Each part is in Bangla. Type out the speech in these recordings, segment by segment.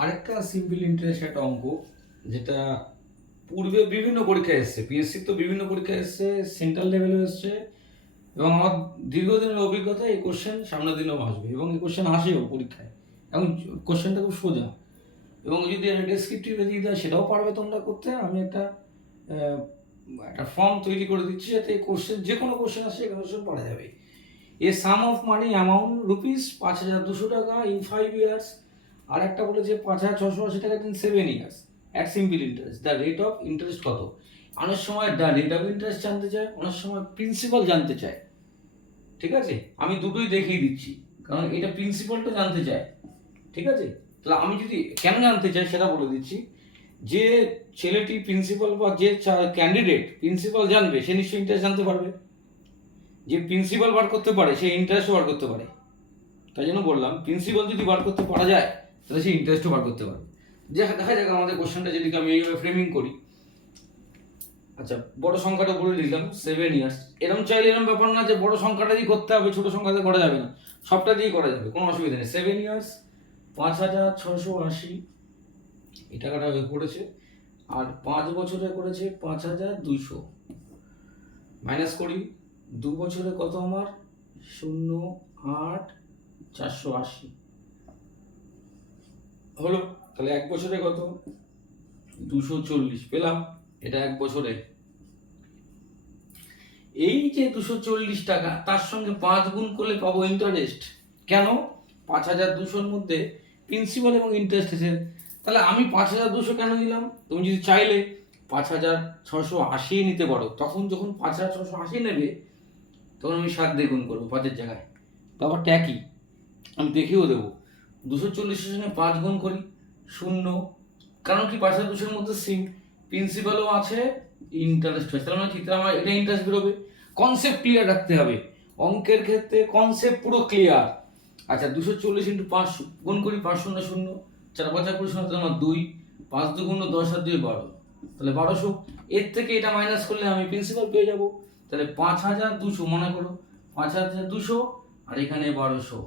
আরেকটা সিম্পল ইন্টারেস্ট একটা অঙ্ক, যেটা পূর্বে বিভিন্ন পরীক্ষায় এসছে পিএসসি তো বিভিন্ন পরীক্ষায় এসছে সেন্ট্রাল লেভেলে এসছে, এবং আমার দীর্ঘদিনের অভিজ্ঞতা এই কোশ্চেন সামনের দিনেও আসবে, এবং এই কোশ্চেন আসেও পরীক্ষায়। এবং কোশ্চেনটা খুব সোজা। এবং যদি একটা ডেসক্রিপটিভে দিয়ে দেয়, সেটাও পারবে তোমরা করতে। আমি একটা একটা ফর্ম তৈরি করে দিচ্ছি যাতে এই কোশ্চেন যে কোনো কোশ্চেন আসে এই কোশ্চেন পড়া যাবে। A sum of money amount rupees পাঁচ হাজার দুশো টাকা ইন ফাইভ ইয়ার্স আর একটা বলেছে পাঁচ হাজার ছশো আশি টাকা in seven years at simple interest the rate of interest কত? অনেক সময় দ্য রেট অফ ইন্টারেস্ট জানতে চায়, অনেক সময় প্রিন্সিপাল জানতে চায়। ঠিক আছে? আমি দুটোই দেখিয়ে দিচ্ছি, কারণ এটা প্রিন্সিপালটা জানতে চায়। ঠিক আছে? তাহলে আমি যদি কেন জানতে চাই সেটা বলে দিচ্ছি, যে ছেলেটি প্রিন্সিপাল বা যে ক্যান্ডিডেট প্রিন্সিপাল জানবে, সে নিশ্চয়ই ইন্টারেস্ট জানতে পারবে। যে প্রিন্সিপাল বার করতে পারে, সে ইন্টারেস্টও বার করতে পারে। তাই জন্য বললাম প্রিন্সিপাল যদি বার করতে পারা যায় তাহলে সেই ইন্টারেস্টও বার করতে পারবে। যে দেখা যাক আমাদের কোশ্চেনটা যদি আমি এইভাবে ফ্রেমিং করি। আচ্ছা বড় সংখ্যাটা বলে দিলাম সেভেন ইয়ার্স এরকম চাইলে এরকম ব্যাপার না যে বড় সংখ্যাটা দিয়ে করতে হবে, ছোট সংখ্যাতে করা যাবে না। সবটা দিয়ে করা যাবে, কোনো অসুবিধা নেই। সেভেন ইয়ার্স পাঁচ হাজার ছশো আশি এই টাকাটা পড়েছে আর পাঁচ বছরে করেছে পাঁচ হাজার দুইশো। মাইনাস করি, দু বছরে কত আমার? শূন্য আট চারশো আশি। হলো, তাহলে এক বছরে কত? দুশো চল্লিশ, পেলাম। এটা এক বছরে। এই যে দুশো চল্লিশ টাকা, তার সঙ্গে পাঁচ গুণ করলে পাবো ইন্টারেস্ট কেন? পাঁচ হাজার দুশোর মধ্যে প্রিন্সিপাল এবং ইন্টারেস্ট এসে তাহলে আমি পাঁচ হাজার দুশো কেন নিলাম তুমি যদি চাইলে পাঁচ হাজার ছশো আশি নিতে পারো। তখন যখন পাঁচ হাজার ছশো আশি নেবে, তখন আমি সাত দিয়ে গুণ করব পাঁচের জায়গায়। ব্যাপারটা একই। আমি দেখেও দেবো। দুশো চল্লিশের সঙ্গে পাঁচ গুণ করি, শূন্য। কারণ কি? পাঁচ হাজার মধ্যে সিম প্রিন্সিপালও আছে ইন্টারেস্ট হয়েছে। তাহলে মানে আমার এটা ইন্টারেস্ট বেরোবে। কনসেপ্ট ক্লিয়ার রাখতে হবে। অঙ্কের ক্ষেত্রে কনসেপ্ট পুরো ক্লিয়ার আচ্ছা দুশো চল্লিশ ইন্টু পাঁচ গুণ করি, পাঁচ শূন্য শূন্য। চার পাঁচ কুড়ি শূন্য আমার দুই। পাঁচ দুগুণ দশ আর দুই বারো। তাহলে বারোশো। এর থেকে এটা মাইনাস করলে আমি প্রিন্সিপাল পেয়ে যাব। তাহলে পাঁচ হাজার দুশো, মনে করো। পাঁচ হাজার দুশো, আর এখানে বারোশো।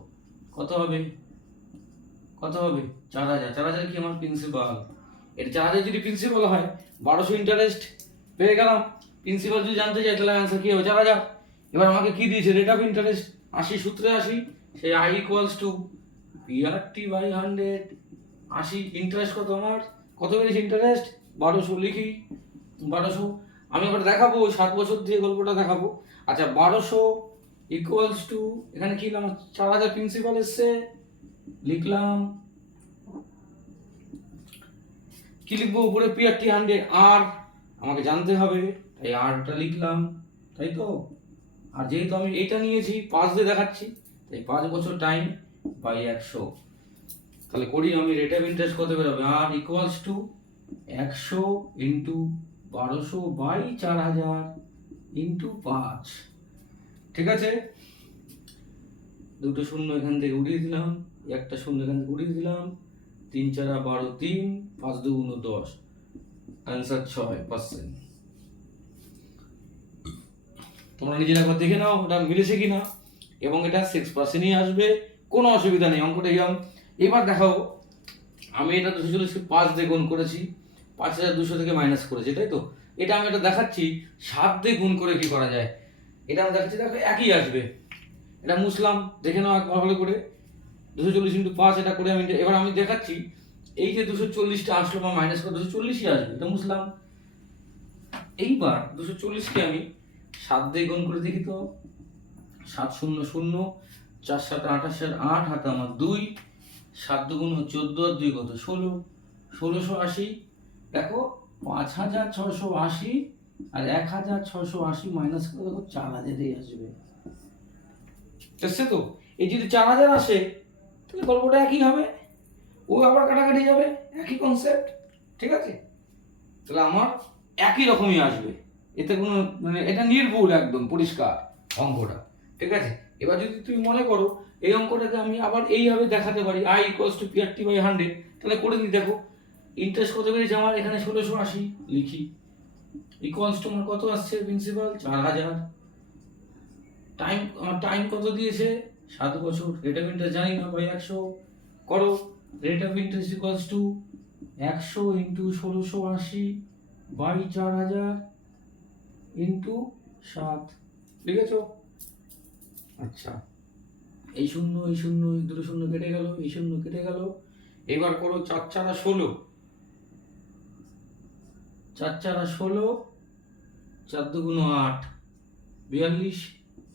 কত হবে? কত হবে? চার হাজার। চার হাজার কি আমার প্রিন্সিপাল এটা চার হাজার যদি প্রিন্সিপাল হয়, বারোশো ইন্টারেস্ট পেয়ে গেলাম। প্রিন্সিপাল যদি জানতে চাই তাহলে অ্যান্সার কি হবে? চার হাজার। এবার আমাকে কী দিয়েছে? রেট অফ ইন্টারেস্ট আশি সূত্রে আশি সেই I equals to PRT by hundred আশি ইন্টারেস্ট কত আমার? কত বেড়েছে ইন্টারেস্ট বারোশো লিখি। বারোশো। আমি আবার দেখাবো, সাত বছর দিয়ে গল্পটা দেখাবো। আচ্ছা বারোশো ইকুয়ালস টু এখানে কি চার হাজার প্রিন্সিপাল এসছে। লিখলাম। কি লিখব? উপরে পি আর টি হান্ড্রেড আর আমাকে জানতে হবে। তাই আরটা লিখলাম, তাই তো? আর যেহেতু আমি এইটা নিয়েছি, পাঁচ দিয়ে দেখাচ্ছি, তাই পাঁচ বছর টাইম বাই একশো। তাহলে করি আমি রেট অফ ইন্টারেস্ট কত বেরোবে? আর ইকুয়ালস টু একশো ইন্টু বারোশো বাই চার হাজার ইন্টু পাঁচ। ঠিক আছে? দুটো শূন্য এখান থেকে উড়িয়ে দিলাম, একটা শূন্য এখান থেকে উড়িয়ে দিলাম, তিন চারা বারো তিন, পাঁচ দুগুণ দশ অ্যান্সার ছয় পার্সেন্ট তোমরা নিজের একবার দেখে নাও ওটা মিলেছে কি না এবং এটা সিক্স পার্সেন্টই আসবে, কোনো অসুবিধা নেই, অঙ্কটা এরকম এবার দেখাও, আমি এটা দুশো চল্লিশকে পাঁচ দিয়ে গুণ করেছি, পাঁচ হাজার দুশো থেকে মাইনাস করেছি, তাই তো? এটা আমি এটা দেখাচ্ছি, সাত দিয়ে গুণ করে কি করা যায়? এটা আমি দেখাচ্ছি, দেখো একই আসবে। এটা মুসলাম, দেখে নাও একবার ভালো করে। দুশো চল্লিশ ইন্টু পাঁচ এটা করে আমি এবার আমি দেখাচ্ছি, এই যে দুশো চল্লিশটা আসলো বা মাইনাস করে দুশো চল্লিশই আসবে, এটা মুসলাম। এইবার দুশো চল্লিশকে আমি সাত দিয়ে গুণ করে দেখি তো। সাত শূন্য শূন্য, চার সাত আঠাশ আর আট হাতে আমার দুই, সাত দুগুণ চোদ্দ আর দুই কত? ষোলো। ষোলোশো আশি। দেখো, পাঁচ হাজার ছশো আশি আর এক হাজার ছশো আশি মাইনাস করে দেখো চার হাজারই আসবে। এসছে তো? এই যদি চার হাজার আসে, তাহলে গল্পটা একই হবে। ও আবার কাটাকাটি যাবে, একই কনসেপ্ট ঠিক আছে? তাহলে আমার একই রকমই আসবে। এতে কোনো মানে এটা নির্ভুল একদম, পরিষ্কার অঙ্কটা, ঠিক আছে? এবার যদি তুমি মনে করো, এই অঙ্কটাকে আমি আবার এইভাবে দেখাতে পারি I equals to PRT by hundred তাহলে করে দিই, দেখো। ইন্টারেস্ট কত বেড়েছে আমার? এখানে ষোলোশো আশি, লিখি। ইকোয়ালস টু আমার কত আসছে প্রিন্সিপাল চার হাজার। টাইম আমার টাইম কত দিয়েছে? সাত বছর। রেট অফ ইন্টারেস্ট জানি না বাই একশো করো। Rate of interest equals to একশো ইন্টু ষোলোশো আশি বাই চার হাজার ইন্টু সাত। লিখেছো আচ্ছা। এই শূন্য এই শূন্য এই দুটো শূন্য কেটে গেল এই শূন্য কেটে গেল। এবার করো চার চারা ষোলো। চার চারা ষোলো চার দুগুণ আট। বিয়াল্লিশ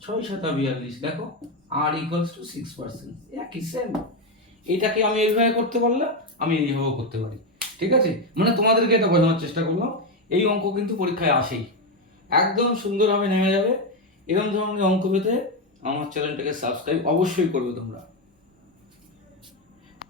ছয় সাতা বিয়াল্লিশ দেখো R equals to six percent একই সেম এটাকে আমি এইভাবে করতে পারলাম, আমি এইভাবেও করতে পারি, ঠিক আছে? মানে তোমাদেরকে এটা বোঝানোর চেষ্টা করলাম, এই অঙ্ক কিন্তু পরীক্ষায় আসেই। একদম সুন্দরভাবে নেমে যাবে। এরকম ধরনের অঙ্ক পেতে আমার চ্যানেলটাকে সাবস্ক্রাইব অবশ্যই করবে তোমরা।